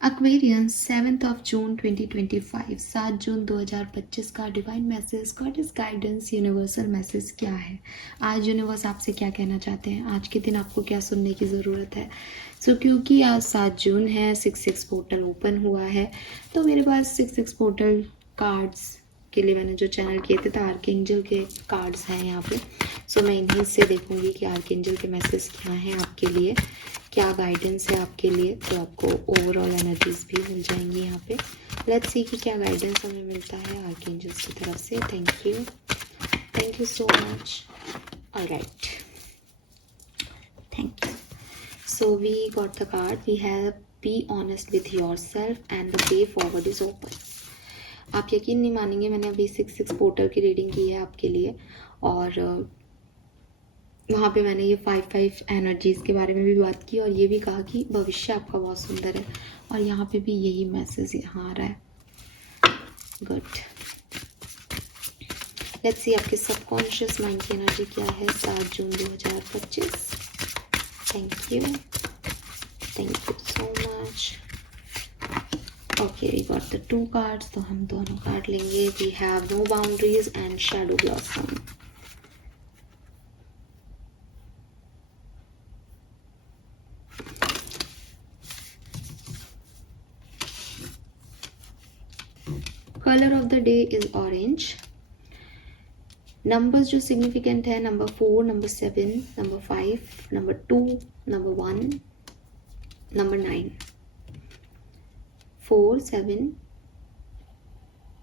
Aquarians 7 June 2025, 7 June 2025 का divine message, God is guidance, universal message क्या है आज? यूनिवर्स आपसे क्या कहना चाहते हैं आज के दिन? आपको क्या सुनने की ज़रूरत है? क्योंकि आज 7 जून है, 6 पोर्टल ओपन हुआ है, तो मेरे पास 6 पोर्टल कार्ड्स के लिए मैंने जो चैनल किए थे, तो आर्कएंजल के कार्ड्स हैं यहाँ पे। मैं इन्हीं से देखूंगी कि आर्कएंजल के मैसेज क्या हैं आपके लिए, क्या गाइडेंस है आपके लिए, तो आपको ओवरऑल एनर्जीज भी मिल जाएंगी यहाँ पे। लेट्स सी कि क्या गाइडेंस हमें मिलता है आर्कएंजल्स की तरफ से। Thank you so much. Alright, thank you. So we got the card, we have be honest with yourself and the way forward is open. आप यकीन नहीं मानेंगे, मैंने अभी 6 पोर्टल की रीडिंग की है आपके लिए, और वहाँ पे मैंने ये 5 एनर्जीज़ के बारे में भी बात की, और ये भी कहा कि भविष्य आपका बहुत सुंदर है, और यहाँ पे भी यही मैसेज यहाँ आ रहा है। गुड, लेट्स सी आपके सबकॉन्शियस माइंड की एनर्जी क्या है 7 June 2025। Thank you so much. Okay, we got the 2 cards, तो हम दोनों कार्ड लेंगे। We have no boundaries and shadow blossom. Colour of the day is orange. Numbers जो significant है, number 4, number 7, number 5, number 2, number 1, number 9। 4, 7,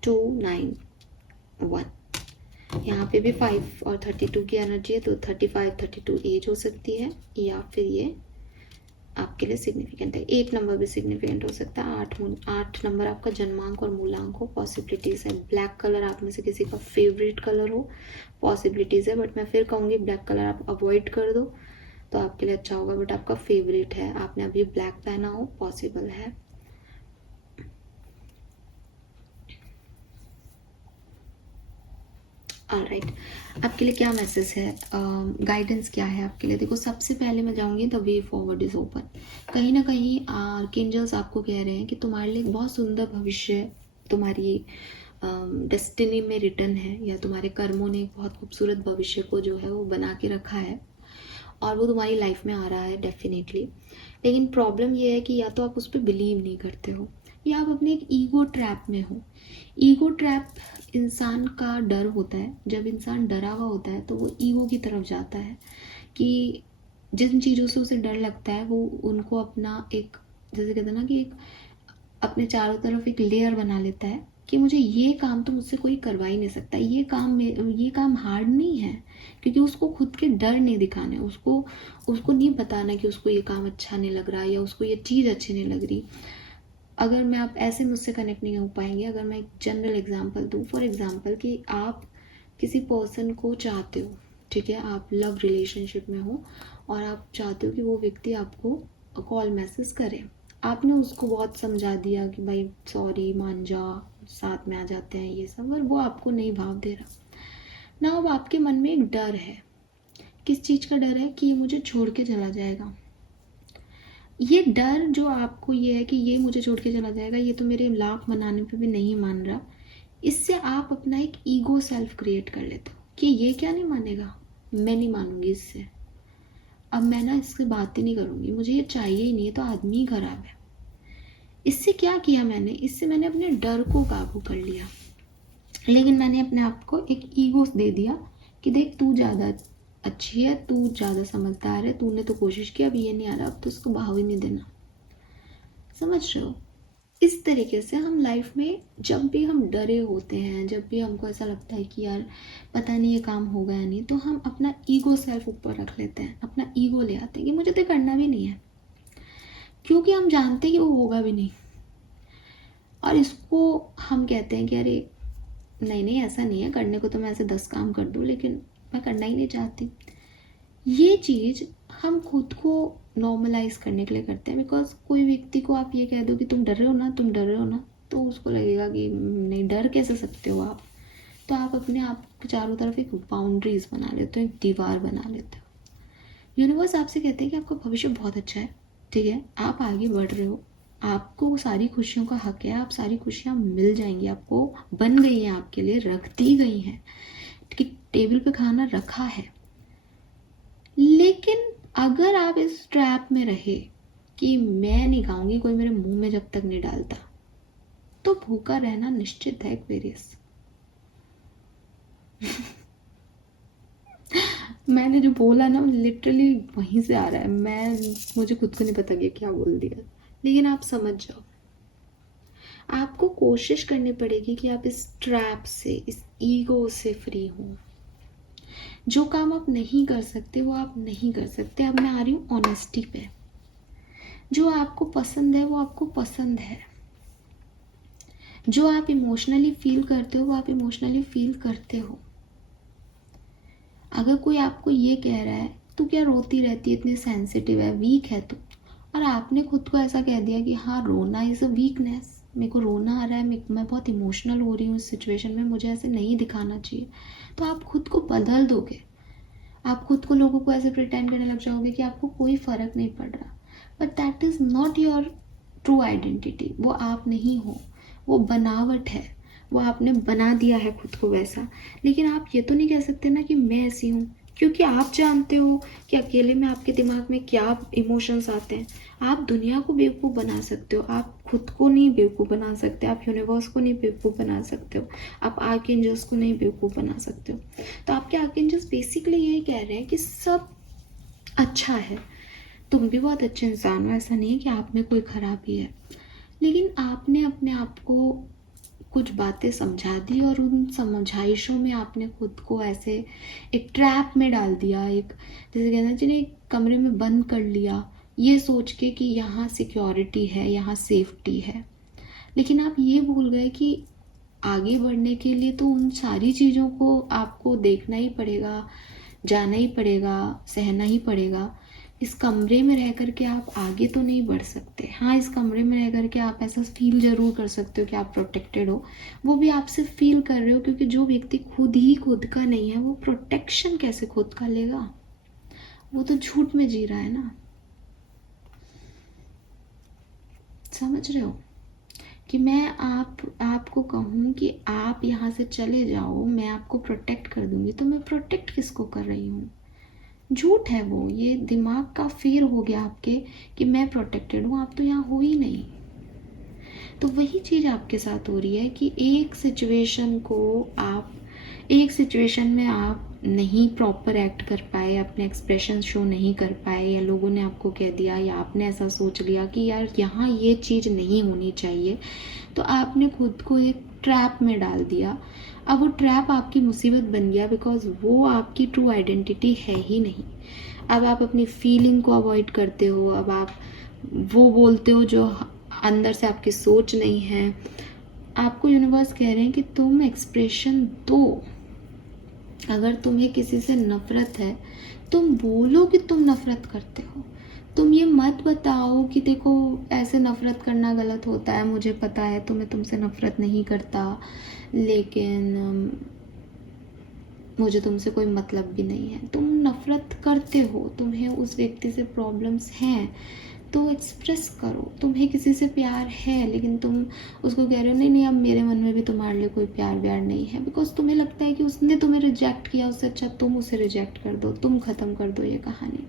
2, 9, 1। यहाँ पे भी 5 और 32 की एनर्जी है, तो 35, 32 एज हो सकती है, या फिर ये आपके लिए सिग्निफिकेंट है। 1 नंबर भी सिग्निफिकेंट हो सकता है। 8 नंबर आपका जन्मांक और मूलांक हो, पॉसिबिलिटीज़ है। ब्लैक कलर आप में से किसी का फेवरेट कलर हो, पॉसिबिलिटीज़ है, बट मैं फिर कहूँगी ब्लैक कलर आप अवॉइड कर दो तो आपके लिए अच्छा होगा। बट आपका फेवरेट है, आपने अभी ब्लैक पहना हो, पॉसिबल है। ऑलराइट, आपके लिए क्या मैसेज है, गाइडेंस क्या है आपके लिए? देखो, सबसे पहले मैं जाऊंगी the way forward is open. कहीं ना कहीं आर्कएंजल्स आपको कह रहे हैं कि तुम्हारे लिए एक बहुत सुंदर भविष्य तुम्हारी डेस्टिनी में रिटर्न है, या तुम्हारे कर्मों ने एक बहुत खूबसूरत भविष्य को जो है वो बना के रखा है, और वो तुम्हारी लाइफ में आ रहा है डेफिनेटली। लेकिन प्रॉब्लम ये है कि या तो आप उस पर बिलीव नहीं करते हो, या आप अपने एक ईगो ट्रैप में हो। ईगो ट्रैप इंसान का डर होता है। जब इंसान डरा हुआ होता है तो वो ईगो की तरफ जाता है, कि जिन चीज़ों से उसे डर लगता है वो उनको अपना एक, जैसे कहते हैं ना कि एक अपने चारों तरफ एक लेयर बना लेता है कि मुझे ये काम तो मुझसे कोई करवा ही नहीं सकता, ये काम हार्ड नहीं है, क्योंकि उसको खुद के डर नहीं दिखाने, उसको नहीं बताना कि उसको ये काम अच्छा नहीं लग रहा, या उसको ये चीज़ अच्छी नहीं लग रही। अगर मैं, आप ऐसे मुझसे कनेक्ट नहीं हो पाएंगे। अगर मैं एक जनरल एग्जांपल दूँ, फॉर एग्जांपल कि आप किसी पर्सन को चाहते हो, ठीक है, आप लव रिलेशनशिप में हो, और आप चाहते हो कि वो व्यक्ति आपको कॉल मैसेज करे। आपने उसको बहुत समझा दिया कि भाई सॉरी, मान जा, साथ में आ जाते हैं, ये सब, और वो आपको नहीं भाव दे रहा ना। अब आपके मन में एक डर है। किस चीज़ का डर है? कि ये मुझे छोड़ के चला जाएगा। ये डर जो आपको ये है कि ये मुझे छोड़ के चला जाएगा, ये तो मेरे लाख मनाने पे भी नहीं मान रहा, इससे आप अपना एक ईगो सेल्फ क्रिएट कर लेते हो कि ये क्या नहीं मानेगा, मैं नहीं मानूंगी इससे, अब मैं ना इससे बात ही नहीं करूंगी, मुझे ये चाहिए ही नहीं, तो आदमी ही खराब है। इससे क्या किया मैंने? इससे मैंने अपने डर को काबू कर लिया, लेकिन मैंने अपने आप को एक ईगो दे दिया कि देख, तू ज़्यादा अच्छी है, तू ज़्यादा समझदार है, तूने तो कोशिश की, अब ये नहीं आ रहा, अब तो उसको भाव ही नहीं देना। समझ रहे हो? इस तरीके से हम लाइफ में जब भी हम डरे होते हैं, जब भी हमको ऐसा लगता है कि यार पता नहीं ये काम होगा या नहीं, तो हम अपना ईगो सेल्फ ऊपर रख लेते हैं, अपना ईगो ले आते हैं कि मुझे तो करना भी नहीं है, क्योंकि हम जानते हैं कि वो होगा भी नहीं। और इसको हम कहते हैं कि अरे नहीं नहीं, ऐसा नहीं है, करने को तो मैं ऐसे 10 काम कर दूँ, लेकिन मैं करना ही नहीं चाहती। ये चीज़ हम खुद को नॉर्मलाइज करने के लिए करते हैं। बिकॉज कोई व्यक्ति को आप ये कह दो कि तुम डर रहे हो ना, तुम डर रहे हो ना, तो उसको लगेगा कि नहीं, डर कैसे सकते हो आप। तो आप अपने आप के चारों तरफ एक बाउंड्रीज बना लेते हो, एक दीवार बना लेते हो। यूनिवर्स आपसे कहते हैं कि आपका भविष्य बहुत अच्छा है, ठीक है, आप आगे बढ़ रहे हो, आपको सारी खुशियों का हक है, आप सारी खुशियाँ मिल जाएंगी आपको, बन गई हैं आपके लिए, रख दी गई हैं कि टेबल पे खाना रखा है। लेकिन अगर आप इस ट्रैप में रहे कि मैं नहीं खाऊंगी, कोई मेरे मुंह में जब तक नहीं डालता, तो भूखा रहना निश्चित है एक्वेरियस। मैंने जो बोला ना लिटरली वहीं से आ रहा है, मुझे खुद को नहीं पता कि क्या बोल दिया, लेकिन आप समझ जाओ। आपको कोशिश करनी पड़ेगी कि आप इस ट्रैप से, इस ईगो से फ्री हो। जो काम आप नहीं कर सकते वो आप नहीं कर सकते। अब मैं आ रही हूँ ऑनेस्टी पे। जो आपको पसंद है वो आपको पसंद है, जो आप इमोशनली फील करते हो वो आप इमोशनली फील करते हो। अगर कोई आपको ये कह रहा है तू क्या रोती रहती है, इतनी सेंसिटिव है, वीक है तू, और आपने खुद को ऐसा कह दिया कि हाँ रोना इज़ अ वीकनेस, मेरे को रोना आ रहा है, मैं बहुत इमोशनल हो रही हूँ इस सिचुएशन में, मुझे ऐसे नहीं दिखाना चाहिए, तो आप खुद को बदल दोगे। आप खुद को लोगों को ऐसे प्रिटेंड करने लग जाओगे कि आपको कोई फ़र्क नहीं पड़ रहा, but that is not your true identity. वो आप नहीं हो, वो बनावट है, वो आपने बना दिया है खुद को वैसा। लेकिन आप ये तो नहीं कह सकते ना कि मैं ऐसी हूँ, क्योंकि आप जानते हो कि अकेले में आपके दिमाग में क्या इमोशंस आते हैं। आप दुनिया को बेवकूफ़ बना सकते हो, आप खुद को नहीं बेवकूफ़ बना सकते, आप यूनिवर्स को नहीं बेवकूफ़ बना सकते हो, आप आर्कएंजल्स को नहीं बेवकूफ़ बना सकते हो। तो आपके आर्कएंजल्स बेसिकली यही कह रहे हैं कि सब अच्छा है, तुम भी बहुत अच्छे इंसान हो, ऐसा नहीं है कि आप में कोई खराबी है, लेकिन आपने अपने आप को कुछ बातें समझा दी और उन समझाइशों में आपने खुद को ऐसे एक ट्रैप में डाल दिया, एक जैसे कहते हैं जिन्हें एक कमरे में बंद कर लिया, ये सोच के कि यहाँ सिक्योरिटी है, यहाँ सेफ्टी है। लेकिन आप ये भूल गए कि आगे बढ़ने के लिए तो उन सारी चीज़ों को आपको देखना ही पड़ेगा, जाना ही पड़ेगा, सहना ही पड़ेगा। इस कमरे में रह कर के आप आगे तो नहीं बढ़ सकते। हाँ, इस कमरे में रह कर के आप ऐसा फील ज़रूर कर सकते हो कि आप प्रोटेक्टेड हो, वो भी आप सिर्फ फील कर रहे हो, क्योंकि जो व्यक्ति खुद ही खुद का नहीं है वो प्रोटेक्शन कैसे खुद का लेगा? वो तो झूठ में जी रहा है ना। समझ रहे हो कि मैं आपको कहूँ कि आप यहाँ से चले जाओ, मैं आपको प्रोटेक्ट कर दूंगी, तो मैं प्रोटेक्ट किसको कर रही हूँ? झूठ है वो, ये दिमाग का फेर हो गया आपके कि मैं प्रोटेक्टेड हूँ, आप तो यहाँ हो ही नहीं। तो वही चीज़ आपके साथ हो रही है कि एक सिचुएशन में आप नहीं प्रॉपर एक्ट कर पाए, अपने एक्सप्रेशन शो नहीं कर पाए, या लोगों ने आपको कह दिया, या आपने ऐसा सोच लिया कि यार यहाँ ये चीज़ नहीं होनी चाहिए, तो आपने खुद को एक ट्रैप में डाल दिया। अब वो ट्रैप आपकी मुसीबत बन गया, बिकॉज वो आपकी ट्रू आइडेंटिटी है ही नहीं। अब आप अपनी फीलिंग को अवॉइड करते हो, अब आप वो बोलते हो जो अंदर से आपकी सोच नहीं है। आपको यूनिवर्स कह रहे हैं कि तुम एक्सप्रेशन दो। अगर तुम्हें किसी से नफरत है, तुम बोलो कि तुम नफरत करते हो। तुम ये मत बताओ कि देखो ऐसे नफरत करना गलत होता है, मुझे पता है, तो मैं तुमसे नफरत नहीं करता, लेकिन मुझे तुमसे कोई मतलब भी नहीं है। तुम नफरत करते हो, तुम्हें उस व्यक्ति से प्रॉब्लम्स हैं, तो एक्सप्रेस करो। तुम्हें किसी से प्यार है, लेकिन तुम उसको कह रहे हो नहीं नहीं अब मेरे मन में भी तुम्हारे लिए कोई प्यार व्यार नहीं है, बिकॉज तुम्हें लगता है कि उसने तुम्हें रिजेक्ट किया, उससे अच्छा तुम उसे रिजेक्ट कर दो, तुम ख़त्म कर दो ये कहानी।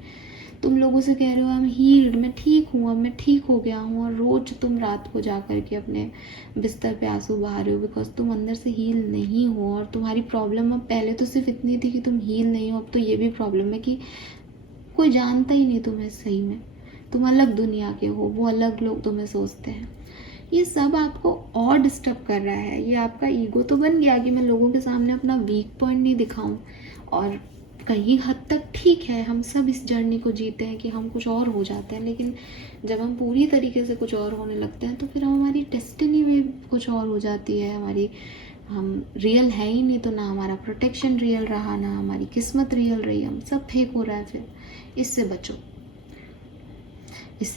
तुम लोगों से कह रहे हो आई एम हील्ड, मैं ठीक हूँ, अब मैं ठीक हो गया हूँ, और रोज़ तुम रात को जा कर के अपने बिस्तर पे आंसू बहा रहे हो, बिकॉज तुम अंदर से हील नहीं हो। और तुम्हारी प्रॉब्लम अब पहले तो सिर्फ इतनी थी कि तुम हील नहीं हो, अब तो ये भी प्रॉब्लम है कि कोई जानता ही नहीं तुम्हें सही में, तुम अलग दुनिया के हो, वो अलग लोग तुम्हें सोचते हैं। ये सब आपको और डिस्टर्ब कर रहा है। ये आपका ईगो तो बन गया कि मैं लोगों के सामने अपना वीक पॉइंट नहीं दिखाऊं, और कहीं हद तक ठीक है, हम सब इस जर्नी को जीते हैं कि हम कुछ और हो जाते हैं, लेकिन जब हम पूरी तरीके से कुछ और होने लगते हैं तो फिर हमारी डेस्टिनी भी कुछ और हो जाती है। हम रियल है ही नहीं, तो ना हमारा प्रोटेक्शन रियल रहा, ना हमारी किस्मत रियल रही, हम सब फेक हो रहा है। फिर इससे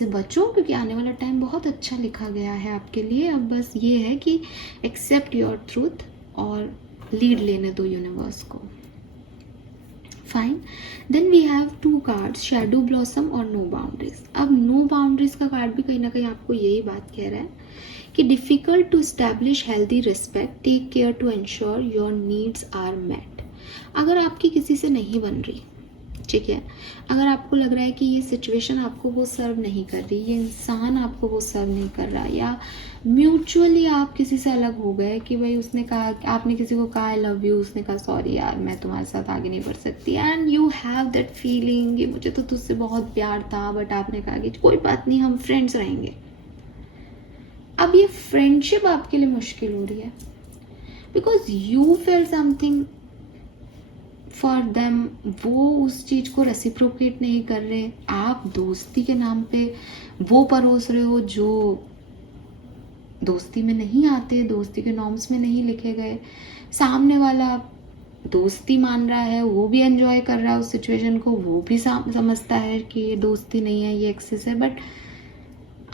बचो, क्योंकि आने वाला टाइम बहुत अच्छा लिखा गया है आपके लिए। अब बस ये है कि एक्सेप्ट योर ट्रूथ और लीड लेने दो यूनिवर्स को। Fine. Then we have 2 cards, shadow blossom और नो बाउंड्रीज. अब नो बाउंड्रीज का कार्ड भी कहीं ना कहीं आपको यही बात कह रहा है कि difficult to establish healthy respect, take care to ensure your needs are met. अगर आपकी किसी से नहीं बन रही, ठीक है, अगर आपको लग रहा है कि ये सिचुएशन आपको वो सर्व नहीं कर रही, ये इंसान आपको वो सर्व नहीं कर रहा, या म्यूचुअली आप किसी से अलग हो गए कि भाई उसने कहा, आपने किसी को कहा आई लव यू, उसने कहा सॉरी यार मैं तुम्हारे साथ आगे नहीं बढ़ सकती, and you have that feeling कि मुझे तो तुझसे बहुत प्यार था, बट आपने कहा कि कोई बात नहीं हम फ्रेंड्स रहेंगे. अब ये फ्रेंडशिप आपके लिए मुश्किल हो रही है because you feel something for them, वो उस चीज़ को रेसिप्रोकेट नहीं कर रहे. आप दोस्ती के नाम पे वो परोस रहे हो जो दोस्ती में नहीं आते, दोस्ती के नॉर्म्स में नहीं लिखे गए. सामने वाला दोस्ती मान रहा है, वो भी एंजॉय कर रहा है उस सिचुएशन को, वो भी समझता है कि ये दोस्ती नहीं है, ये एक्सेस है, बट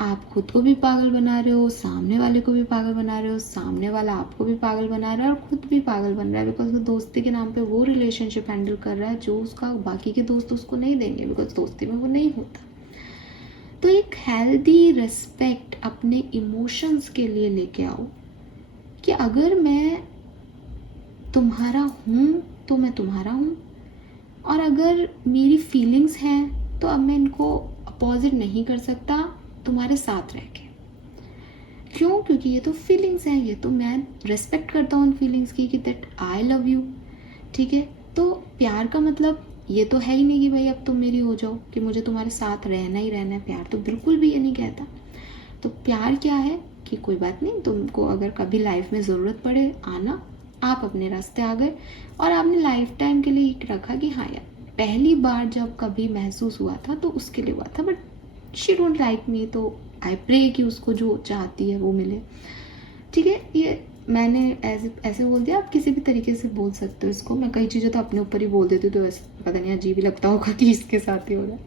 आप खुद को भी पागल बना रहे हो, सामने वाले को भी पागल बना रहे हो, सामने वाला आपको भी पागल बना रहा है और खुद भी पागल बन रहा है बिकॉज वो दोस्ती के नाम पे वो रिलेशनशिप हैंडल कर रहा है जो उसका बाकी के दोस्त उसको नहीं देंगे बिकॉज दोस्ती में वो नहीं होता. तो एक हेल्दी रिस्पेक्ट अपने इमोशंस के लिए लेके आओ कि अगर मैं तुम्हारा हूँ तो मैं तुम्हारा हूँ, और अगर मेरी फीलिंग्स हैं तो अब मैं इनको अपोजिट नहीं कर सकता तुम्हारे साथ रह के. क्यों? क्योंकि ये तो फीलिंग्स हैं, ये तो मैं रिस्पेक्ट करता हूँ उन फीलिंग्स की कि दैट आई लव यू. ठीक है, तो प्यार का मतलब ये तो है ही नहीं कि भाई अब तुम मेरी हो जाओ, कि मुझे तुम्हारे साथ रहना ही रहना है. प्यार तो बिल्कुल भी ये नहीं कहता. तो प्यार क्या है कि कोई बात नहीं, तुमको अगर कभी लाइफ में ज़रूरत पड़े आना, आप अपने रास्ते आ गए और आपने लाइफ टाइम के लिए रखा कि हाँ यार पहली बार जब कभी महसूस हुआ था तो उसके लिए हुआ था, but she don't like me, तो आई प्रे कि उसको जो चाहती है वो मिले. ठीक है, ये मैंने ऐसे बोल दिया, आप किसी भी तरीके से बोल सकते हो इसको. मैं कई चीज़ें तो अपने ऊपर ही बोल देती हूँ, तो वैसे पता नहीं अजीब ही लगता होगा कि इसके साथ ही हो रहा है.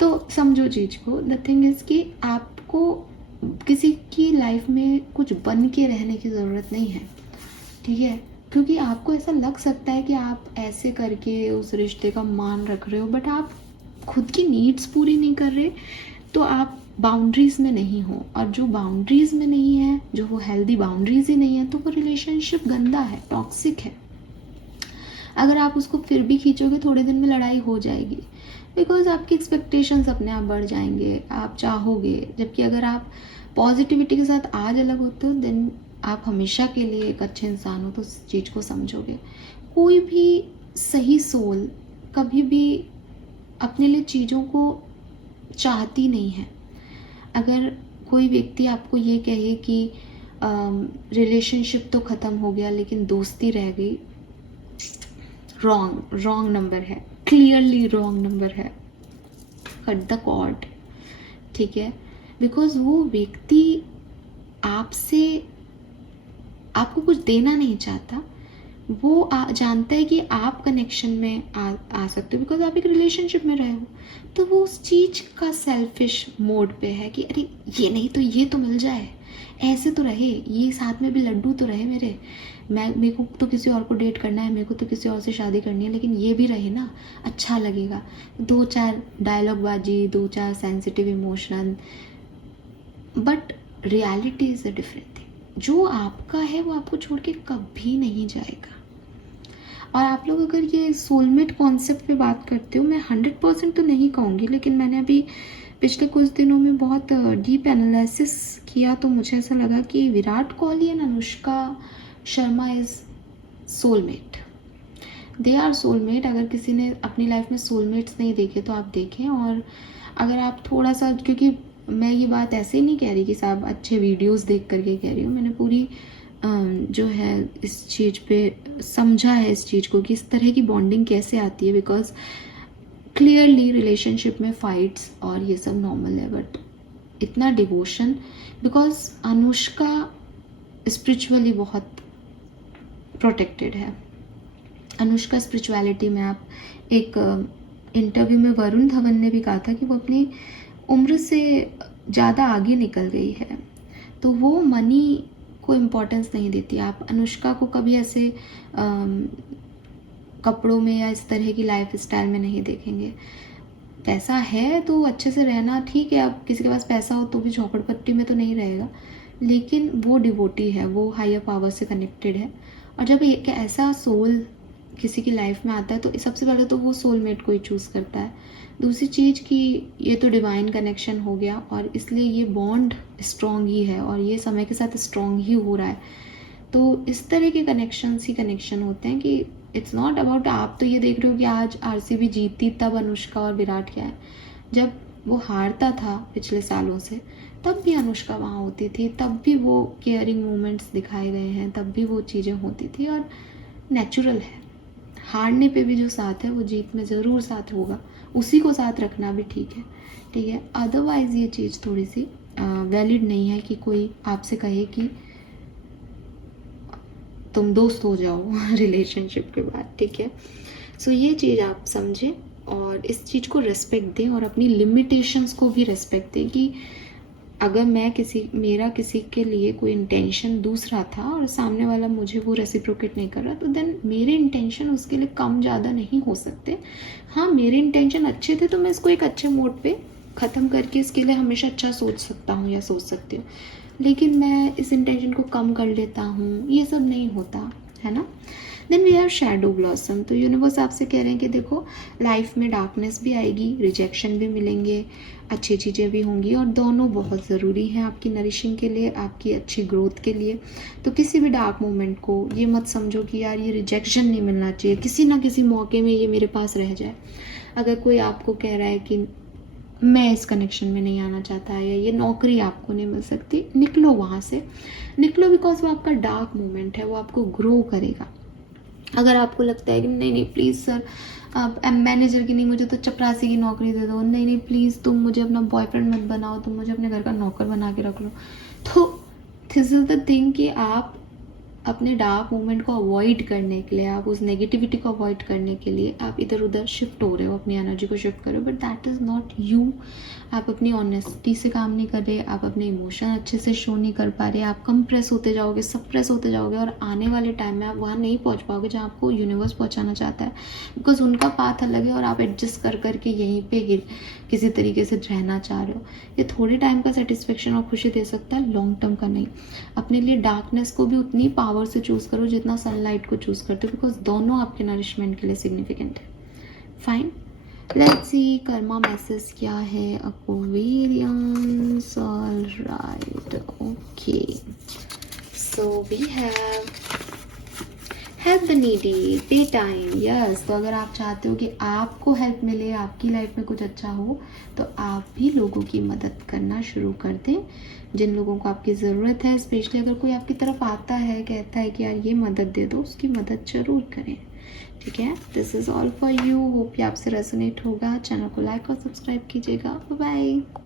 तो समझो चीज़ को. द थिंग इज़ कि आपको किसी की लाइफ में कुछ बन के रहने की ज़रूरत नहीं है. ठीक है, क्योंकि आपको ऐसा लग सकता है कि आप ऐसे करके उस रिश्ते का मान रख रहे हो, बट आप खुद की नीड्स पूरी नहीं कर रहे, तो आप बाउंड्रीज़ में नहीं हो. और जो बाउंड्रीज़ में नहीं है, जो वो हेल्दी बाउंड्रीज़ ही नहीं है, तो वो रिलेशनशिप गंदा है, टॉक्सिक है. अगर आप उसको फिर भी खींचोगे थोड़े दिन में लड़ाई हो जाएगी बिकॉज आपकी एक्सपेक्टेशंस अपने आप बढ़ जाएंगे, आप चाहोगे. जबकि अगर आप पॉजिटिविटी के साथ आज अलग होते हो देन आप हमेशा के लिए एक अच्छे इंसान हो, तो उस चीज़ को समझोगे. कोई भी सही सोल कभी भी अपने लिए चीज़ों को चाहती नहीं है. अगर कोई व्यक्ति आपको ये कहे कि रिलेशनशिप तो ख़त्म हो गया लेकिन दोस्ती रह गई, रॉन्ग नंबर है, क्लियरली रॉन्ग नंबर है. Cut the cord. ठीक है, बिकॉज वो व्यक्ति आपसे आपको कुछ देना नहीं चाहता. वो जानता है कि आप कनेक्शन में आ सकते हो बिकॉज आप एक रिलेशनशिप में रहे हो. तो वो उस चीज़ का सेल्फिश मोड पे है कि अरे ये नहीं तो ये तो मिल जाए, ऐसे तो रहे, ये साथ में भी लड्डू तो रहे मेरे को तो किसी और को डेट करना है, मेरे को तो किसी और से शादी करनी है, लेकिन ये भी रहे ना, अच्छा लगेगा. 2-4 डायलॉग बाजी, 2-4 sensitive emotion, but reality is a different thing. जो आपका है वो आपको छोड़ के कभी नहीं जाएगा. और आप लोग अगर ये सोलमेट कॉन्सेप्ट पे बात करते हो, मैं 100% तो नहीं कहूँगी, लेकिन मैंने अभी पिछले कुछ दिनों में बहुत डीप एनालिसिस किया तो मुझे ऐसा लगा कि Virat Kohli and Anushka Sharma is soulmate. They are soulmate. अगर किसी ने अपनी लाइफ में सोलमेट्स नहीं देखे तो आप देखें. और अगर आप थोड़ा सा, क्योंकि मैं ये बात ऐसे ही नहीं कह रही कि साहब अच्छे वीडियोस देख करके कह रही हूँ, मैंने पूरी जो है इस चीज़ पे समझा है इस चीज़ को कि इस तरह की बॉन्डिंग कैसे आती है. बिकॉज क्लियरली रिलेशनशिप में फाइट्स और ये सब नॉर्मल है, बट इतना डिवोशन, बिकॉज अनुष्का स्पिरिचुअली बहुत प्रोटेक्टेड है. अनुष्का स्पिरिचुअलिटी में, आप एक इंटरव्यू में वरुण धवन ने भी कहा था कि वो अपनी उम्र से ज़्यादा आगे निकल गई है, तो वो मनी को इम्पोर्टेंस नहीं देती. आप अनुष्का को कभी ऐसे कपड़ों में या इस तरह की लाइफ स्टाइल में नहीं देखेंगे। पैसा है तो अच्छे से रहना ठीक है, अब किसी के पास पैसा हो तो भी झोपड़पट्टी में तो नहीं रहेगा, लेकिन वो डिवोटी है, वो हायर पावर से कनेक्टेड है। और जब एक ऐसा सोल किसी की लाइफ में आता है तो सबसे पहले तो वो सोलमेट को ही चूज़ करता है। दूसरी चीज़ कि ये तो डिवाइन कनेक्शन हो गया, और इसलिए ये बॉन्ड स्ट्रॉन्ग ही है और ये समय के साथ स्ट्रॉन्ग ही हो रहा है। तो इस तरह के कनेक्शंस ही कनेक्शन होते हैं कि इट्स नॉट अबाउट आप तो ये देख रहे हो कि आज आरसीबी जीतती तब अनुष्का और विराट क्या है, जब वो हारता था पिछले सालों से तब भी अनुष्का वहाँ होती थी, तब भी वो केयरिंग मोमेंट्स दिखाए गए हैं, तब भी वो चीज़ें होती थी और नेचुरल है। हारने पे भी जो साथ है वो जीत में ज़रूर साथ होगा, उसी को साथ रखना भी ठीक है, ठीक है। अदरवाइज़ ये चीज़ थोड़ी सी वैलिड नहीं है कि कोई आपसे कहे कि तुम दोस्त हो जाओ रिलेशनशिप के बाद, ठीक है। सो ये चीज़ आप समझें और इस चीज़ को रेस्पेक्ट दें और अपनी लिमिटेशंस को भी रेस्पेक्ट दें कि अगर मेरा किसी के लिए कोई इंटेंशन दूसरा था और सामने वाला मुझे वो रेसिप्रोकेट नहीं कर रहा, तो देन मेरे इंटेंशन उसके लिए कम ज़्यादा नहीं हो सकते। हाँ, मेरे इंटेंशन अच्छे थे तो मैं इसको एक अच्छे मोड पे ख़त्म करके इसके लिए हमेशा अच्छा सोच सकता हूँ या सोच सकती हूँ, लेकिन मैं इस इंटेंशन को कम कर लेता हूँ, ये सब नहीं होता है ना। Then we have shadow blossom. तो यूनिवर्स आपसे कह रहे हैं कि देखो लाइफ में डार्कनेस भी आएगी, रिजेक्शन भी मिलेंगे, अच्छी चीज़ें भी होंगी, और दोनों बहुत ज़रूरी हैं आपकी नरिशिंग के लिए, आपकी अच्छी ग्रोथ के लिए। तो किसी भी डार्क मोमेंट को ये मत समझो कि यार ये रिजेक्शन नहीं मिलना चाहिए, किसी ना किसी मौके में ये मेरे पास रह जाए। अगर कोई आपको कह रहा है कि मैं इस कनेक्शन में नहीं आना चाहता या ये नौकरी आपको नहीं मिल सकती, निकलो वहाँ से, निकलो, बिकॉज वो आपका डार्क मोमेंट है, वो आपको ग्रो करेगा। अगर आपको लगता है कि नहीं नहीं प्लीज़ सर आप मैनेजर की नहीं, मुझे तो चपरासी की नौकरी दे दो, नहीं नहीं प्लीज़ तुम मुझे अपना बॉयफ्रेंड मत बनाओ, तुम मुझे अपने घर का नौकर बना के रख लो, तो दिस इज़ द थिंग कि आप अपने डार्क मोमेंट को अवॉइड करने के लिए, आप उस नेगेटिविटी को अवॉइड करने के लिए आप इधर उधर शिफ्ट हो रहे हो, अपनी एनर्जी को शिफ्ट कर रहे हो, but that is not you. आप अपनी ऑनेस्टी से काम नहीं कर रहे, आप अपने इमोशन अच्छे से शो नहीं कर पा रहे, आप कंप्रेस होते जाओगे, सप्रेस होते जाओगे, और आने वाले टाइम में आप वहाँ नहीं पहुँच पाओगे जहाँ आपको यूनिवर्स पहुँचाना चाहता है, बिकॉज उनका पाथ अलग है और आप एडजस्ट कर करके यहीं पे किसी तरीके से रहना चाह रहे हो। ये थोड़े टाइम का सेटिस्फेक्शन और खुशी दे सकता है, लॉन्ग टर्म का नहीं। अपने लिए डार्कनेस को भी उतनी पावर से चूज़ करो जितना सनलाइट को चूज़ करते हो, बिकॉज दोनों आपके नरिशमेंट के लिए सिग्निफिकेंट है। Fine, let's see karma message क्या है Aquarians. Alright, okay, so we have help the needy, pay time, yes. तो अगर आप चाहते हो कि आपको हेल्प मिले, आपकी लाइफ में कुछ अच्छा हो, तो आप भी लोगों की मदद करना शुरू कर दें, जिन लोगों को आपकी ज़रूरत है। स्पेशली अगर कोई आपकी तरफ आता है, कहता है कि यार ये मदद दे दो, उसकी मदद ज़रूर करें, ठीक है। This is all for you, hope ये आपसे रेजोनेट होगा। चैनल को लाइक और सब्सक्राइब कीजिएगा। Bye bye.